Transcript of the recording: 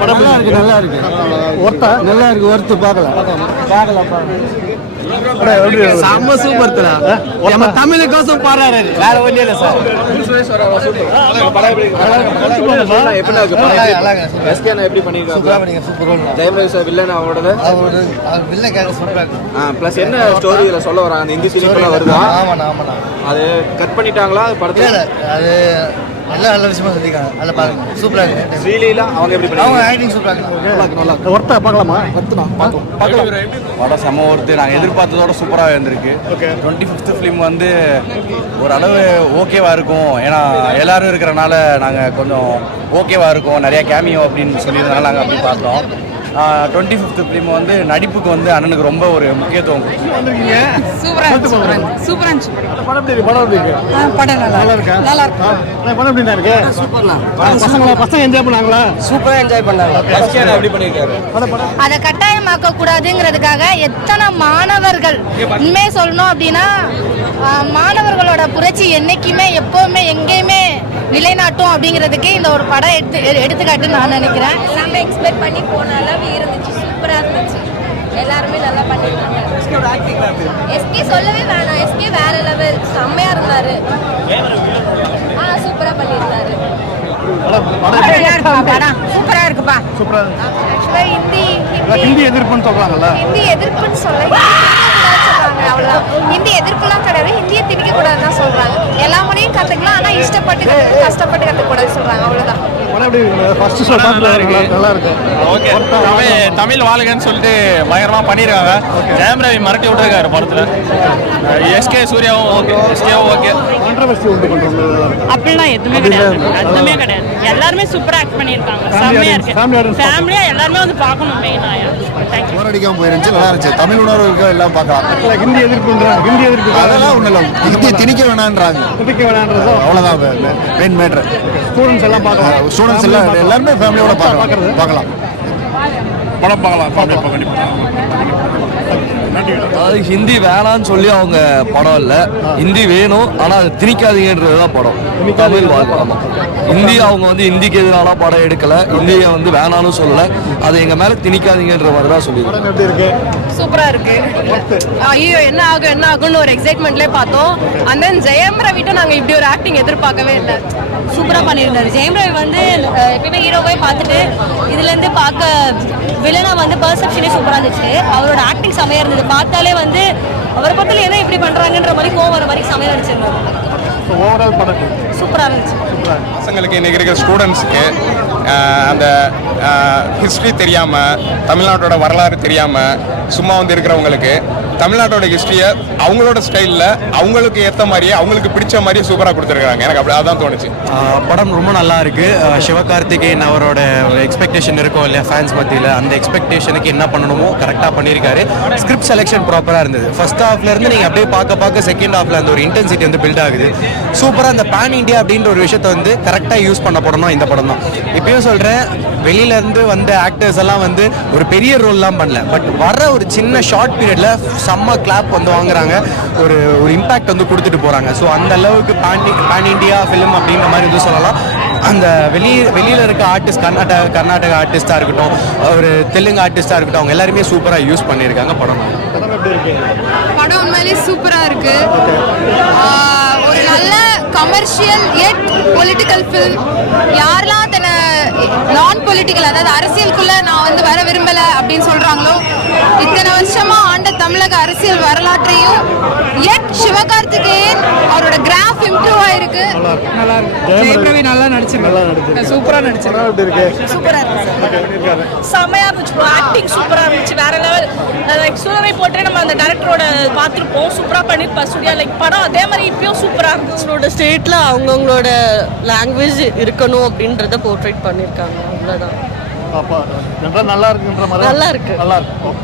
நல்லா இருக்கு நல்லா இருக்கு ஒருத்து பார்க்கலாம் செம்ம சூப்பர் நம்ம தமிழுக்கோசம் பாடுறாரு வேற ஒன்றும் இல்லை சார். எப்படி பண்ணிருக்காங்க ஜெயம் சார் வில்லன் அவரோட பிளஸ் என்ன ஸ்டோரி இதுல சொல்ல வராங்க அந்த இந்தி சினிமால வருதா அது கட் பண்ணிட்டாங்களா படத்துல அது நல்ல விஷயமா சொல்லிருக்காங்க. அதில் பாருங்க சூப்பராக இருக்கு. ஸ்ரீலீலா அவங்க எப்படி பண்ணாங்க? அவங்க ஆக்டிங் சூப்பராக இருக்கு. நல்லா ஒர்த்தா பார்க்கலாமா? படம் செம்ம ஒர்த்து. நாங்கள் எதிர்பார்த்ததோட சூப்பராக இருந்திருக்கு. 25th ஃபிலிம் வந்து ஓரளவு ஓகேவா இருக்கும். ஏன்னா எல்லாரும் இருக்கிறனால நாங்கள் கொஞ்சம் ஓகேவா இருக்கும். நிறைய கேமியோ அப்படின்னு சொல்லியிருந்தனால நாங்கள் அப்படி பார்த்தோம். 25th ஃபிலிம் வந்து நடிப்புக்கு வந்து அண்ணனுக்கு ரொம்ப ஒரு முக்கியத்துவம். அதை கட்டாயமாக்க கூடாதுங்கிறதுக்காக எத்தனை மாணவர்கள் உண்மையை சொல்லணும் அப்படின்னா மாணவர்களோட புரட்சி என்னைக்குமே எப்பவுமே எங்கேயுமே நிலைநாட்டும் அப்படிங்கிறதுக்கு இந்த ஒரு படம் எடுத்துக்காட்டுன்னு நான் நினைக்கிறேன். எல்லாமே எக்ஸ்பெக்ட் பண்ணி போன அளவு இருந்துச்சு. சூப்பராக இருந்துச்சு. எல்லாருமே நல்லா பண்ணிருக்காங்க. எஸ்கே சொல்லவே வேணாம். எஸ்கே வேற லெவல் செம்மையா இருந்தாரு. சூப்பரா பண்ணிருந்தாரு. சூப்பரா இருக்குப்பா. ஆக்சுவலா ஹிந்தி எதிர்ப்புன்னு சொல்றாங்கல்ல. ஹிந்தி எதிர்ப்புன்னு சொல்ல ஹிந்தி எதிர்ப்புலாம் கிடையாது. ஹிந்தியை திணிக்க கூடாதுன்னு சொல்றாங்க. எல்லா மொழியும் கத்துக்கலாம், ஆனா இஷ்டப்பட்டு கஷ்டப்பட்டு கத்துக்கூடாது சொல்றாங்க. அவ்வளவுதான். தமிழ் வாழ்கன்னு சொல்லிட்டு பயங்கரமா பண்ணிருக்காங்க. ஜெயம் ரவி மறக்க விட்டுருக்காரு படத்துல. எஸ்கே சூர்யாவும் ஓகே, எஸ்கேவும் ஓகே. அப்படிலாம் எதுவுமே கிடையாது. எல்லாருமே சூப்பரா ஆக்ட் பண்ணிருக்காங்க. செம்மையா இருக்கு. ஃபேமிலியா எல்லாருமே வந்து பார்க்கணும். மெயினா போராடிக்காம போயிருந்துச்சு. நல்லா இருந்துச்சு. தமிழ் உணர்வு இருக்க எல்லாம் பார்க்கலாம். ஹிந்தி எதிர்ப்பு அதெல்லாம் ஒன்றும் இல்லை. ஹிந்தியை திணிக்க வேணான்றாங்க. அவ்வளோதான் மெயின் மேட்ரு. ஸ்டூடெண்ட்ஸ் எல்லாம் பார்க்கலாம். ஸ்டூடெண்ட்ஸ் எல்லாம் எல்லாருமே ஃபேமிலியோட பார்க்கலாம். படம் பார்க்கலாம். அதாவது ஹிந்தி வேணான்னு சொல்லி அவங்க படம் இல்லை, ஹிந்தி வேணும் ஆனால் அது திணிக்காதீங்கன்றது தான் படம். தமிழ் ஆமாம். ஹிந்தி அவங்க வந்து ஹிந்திக்கு எதிரான படம் எடுக்கலை, ஹிந்தியை வந்து வேணான்னு சொல்லலை, அது எங்கள் மேலே திணிக்காதீங்கன்ற மாதிரி தான் சொல்லியிருக்கோம். சூப்பரா இருக்கு. ஐயோ என்ன ஆகும்னு ஒரு எக்ஸைட்மெண்ட்லேயே பார்த்தோம். அந்த ஜெயம் ரவிட்ட நாங்கள் இப்படி ஒரு ஆக்டிங் எதிர்பார்க்கவே இல்லை. சூப்பரா பண்ணியிருந்தாரு. ஜெயம் ரவி வந்து எப்பயுமே ஹீரோவே பார்த்துட்டு இதுலேருந்து பார்க்க வில்லனா வந்து பர்செப்ஷனே சூப்பராக இருந்துச்சு. அவரோட ஆக்டிங் செமையாக இருந்தது. பார்த்தாலே வந்து அவரை பக்கத்தில் என்ன இப்படி பண்ணுறாங்கன்ற மாதிரி கோவம் வர மாதிரி செமையாக நடிச்சிருந்தாரு. சூப்பராக இருந்துச்சு. பசங்களுக்கு இன்றைக்கி இருக்கிற ஸ்டூடெண்ட்ஸுக்கு அந்த ஹிஸ்ட்ரி தெரியாமல், தமிழ்நாட்டோட வரலாறு தெரியாமல் சும்மா வந்து இருக்கிறவங்களுக்கு தமிழ்நாட்டோட ஹிஸ்ட்ரியை அவங்களோட ஸ்டைலில் அவங்களுக்கு ஏற்ற மாதிரியே அவங்களுக்கு பிடிச்ச மாதிரியே சூப்பராக கொடுத்துருக்காங்க. எனக்கு அப்படி அதான் தோணுச்சு. படம் ரொம்ப நல்லா இருக்கு. சிவகார்த்திகேயன் அவரோட ஒரு எக்ஸ்பெக்டேஷன் இருக்கும் இல்லையா ஃபேன்ஸ் மத்தியில், அந்த எக்ஸ்பெக்டேஷனுக்கு என்ன பண்ணணுமோ கரெக்டாக பண்ணியிருக்காரு. ஸ்கிரிப்ட் செலெக்ஷன் ப்ராப்பராக இருந்தது. ஃபர்ஸ்ட் ஹாஃப்லேருந்து நீங்கள் அப்படியே பார்க்க செகண்ட் ஹாஃபில் அந்த ஒரு இன்டென்சிட்டி வந்து பில்ட் ஆகுது. சூப்பராக அந்த பேன் இண்டியா அப்படின்ற ஒரு விஷயத்தை வந்து கரெக்டாக யூஸ் பண்ணப்படணும் இந்த படம் தான். இப்பயும் சொல்கிறேன், வெளியிலேருந்து வந்த ஆக்டர்ஸ் எல்லாம் வந்து ஒரு பெரிய ரோல்லாம் பண்ணல, பட் வர ஒரு சின்ன ஷார்ட் பீரியடில் செம்ம கிளாப் வந்து வாங்குறாங்க, ஒரு இம்பேக்ட் வந்து கொடுத்துட்டு போகிறாங்க. ஸோ அந்த அளவுக்கு பேன் இண்டியா ஃபிலிம் அப்படின்ற மாதிரி வந்து சொல்லலாம். அந்த வெளியில் இருக்க ஆர்டிஸ்ட் கர்நாடகா ஆர்டிஸ்டாக இருக்கட்டும், ஒரு தெலுங்கு ஆர்டிஸ்டாக இருக்கட்டும், அவங்க எல்லாருமே சூப்பராக யூஸ் பண்ணியிருக்காங்க. படம் உண்மையிலே சூப்பராக இருக்கு. ஒரு நல்ல கமர்ஷியல் எட் பொலிட்டிக்கல் ஃபிலிம். யாரெல்லாம் தன்னை நான் பொலிட்டிக்கல், அதாவது அரசியலுக்குள்ள நான் வந்து வர விரும்பலை அப்படின்னு சொல்றாங்களோ, இத்தனை வருஷமா ஆண்ட தமிழக அரசியல் வரலாற்றையும் எட் சிவகார்த்திகேயன் அவரோட கிராஃப் இம்ப்ரூவ் ஆயிருக்கு. ஜெயம் ரவி நல்லா நடிச்சிருக்காரு. சூப்பரா நடிச்சிருக்காரு. சூப்பரா இருந்துச்சு. செமையா இருந்துச்சு. ஆக்டிங் சூப்பரா இருந்துச்சு. வேற லெவல். லைக் சூரரை போட்டு நம்ம அந்த டைரக்டரோட பார்த்துருப்போம். சூப்பரா பண்ணிருப்பா சூர்யா. லைக் படம் அதே மாதிரி இப்பயும் சூப்பரா இருந்துச்சு. ஸ்டேட்ல அவங்கவுங்களோட லாங்குவேஜ் இருக்கணும் அப்படின்றத போர்ட்ரேட் பண்ணியிருக்காங்க. அவ்வளோதான். நல்லா இருக்குன்ற மாதிரி. நல்லா இருக்கு.